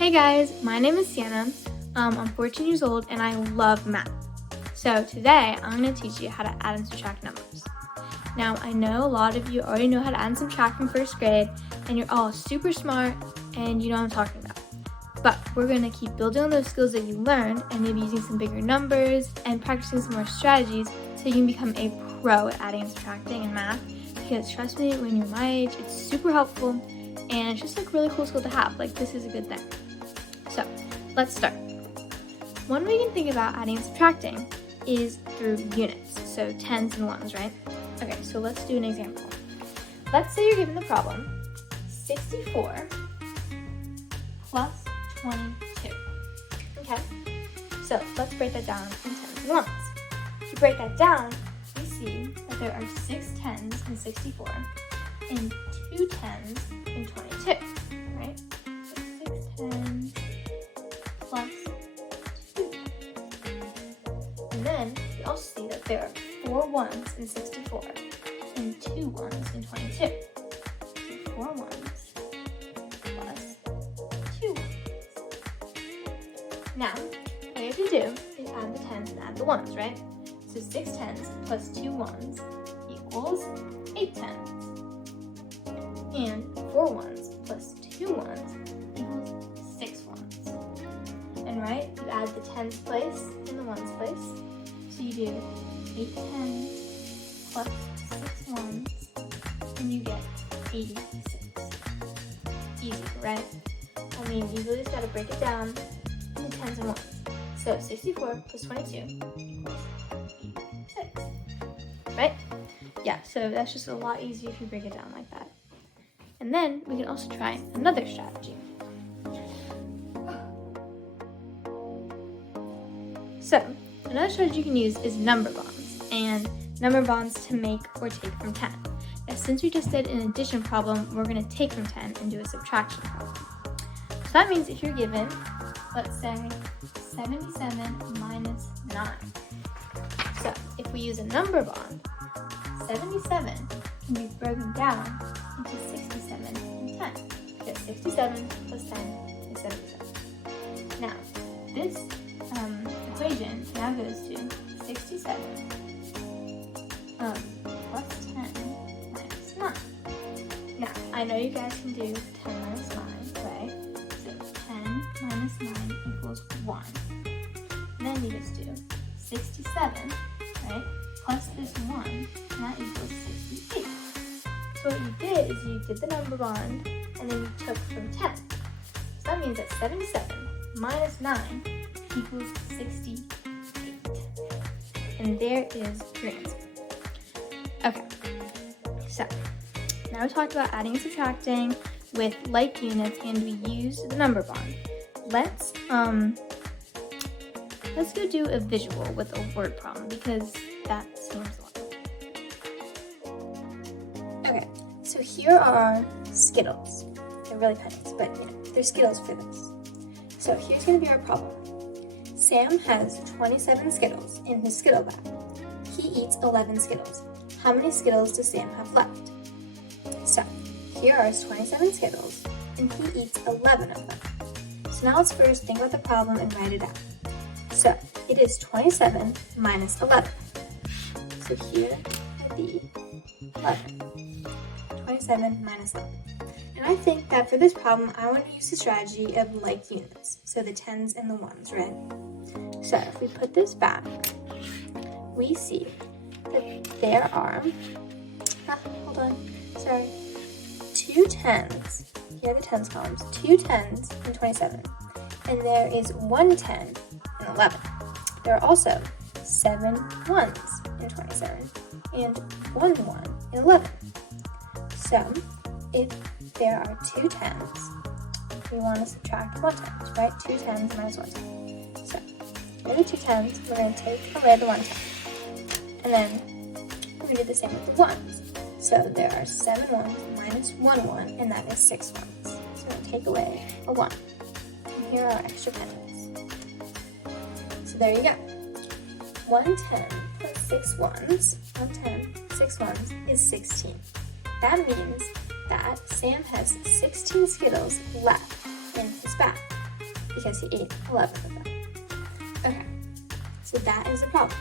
Hey guys, my name is Sienna. I'm 14 years old and I love math. So today I'm going to teach you how to add and subtract numbers. Now I know a lot of you already know how to add and subtract from first grade and you're all super smart and you know what I'm talking about. But we're going to keep building on those skills that you learned and maybe using some bigger numbers and practicing some more strategies so you can become a pro at adding and subtracting in math. Because trust me, when you're my age, it's super helpful and it's just like really cool skill to have. Like this is a good thing. So let's start. One way you can think about adding and subtracting is through units, so tens and ones, right? Okay, so let's do an example. Let's say you're given the problem 64 plus 22. Okay, so let's break that down in tens and ones. To break that down, we see that there are 6 tens in 64 and 2 tens in 22, right? So 6 tens plus 2. And then we also see that there are 4 ones in 64 and 2 ones in 22. So 4 ones plus 2 ones. Now, all you have to do is add the tens and add the ones, right? So 6 tens plus 2 ones equals 8 tens. And 4 ones plus 2 ones equals 6 ones. And right, you add the tens place in the ones place. So you do 8 tens plus 6 ones, and you get 86. Easy, right? I mean, you really just gotta break it down into tens and ones. So 64 plus 22 equals 86. Right? Yeah, so that's just a lot easier if you break it down like that. And then we can also try another strategy. So, another strategy you can use is number bonds, and number bonds to make or take from 10. Now, since we just did an addition problem, we're going to take from 10 and do a subtraction problem. So that means if you're given, let's say, 77 minus 9. So, if we use a number bond, 77 can be broken down into 67 and 10. Because 67 plus 10 is 77. Now, this equation now goes to 67 plus 10 minus 9. Now, I know you guys can do 10 minus 9, right? So 10 minus 9 equals 1. And then you just do 67, right? Plus this 1, and that equals 68. So what you did is you did the number bond, and then you took from 10. So that means that 77 minus 9 equals 68. And there is your answer. Okay, so now we talked about adding and subtracting with like units, and we used the number bond. Let's go do a visual with a word problem because that seems a lot. Okay, so here are Skittles. They're really pennies, but they're Skittles for this. So here's going to be our problem. Sam has 27 Skittles in his Skittle bag. He eats 11 Skittles. How many Skittles does Sam have left? So here are his 27 Skittles, and he eats 11 of them. So now let's first think about the problem and write it out. So it is 27 minus 11. So here would be 11. 27 minus 11. And I think that for this problem, I want to use the strategy of like units. So the tens and the ones, right? So if we put this back, we see that there are, 2 tens. Here are the tens columns. 2 tens and 27. And there is 1 10 and 11. There are also 7 ones in 27 and 1 1 in 11. So if there are 2 tens, we want to subtract 1 10, right? 2 tens minus 1 10. So here are the 2 tens. We're going to take away the 1 10. And then we're going to do the same with the ones. So there are 7 ones minus 1 1, and that is 6 ones. So we're going to take away a 1. And here are our extra pennies. So there you go. 110 plus 6 ones, 110, 6 ones is 16. That means that Sam has 16 Skittles left in his bag. because he ate 11 of them. Okay, so that is the problem.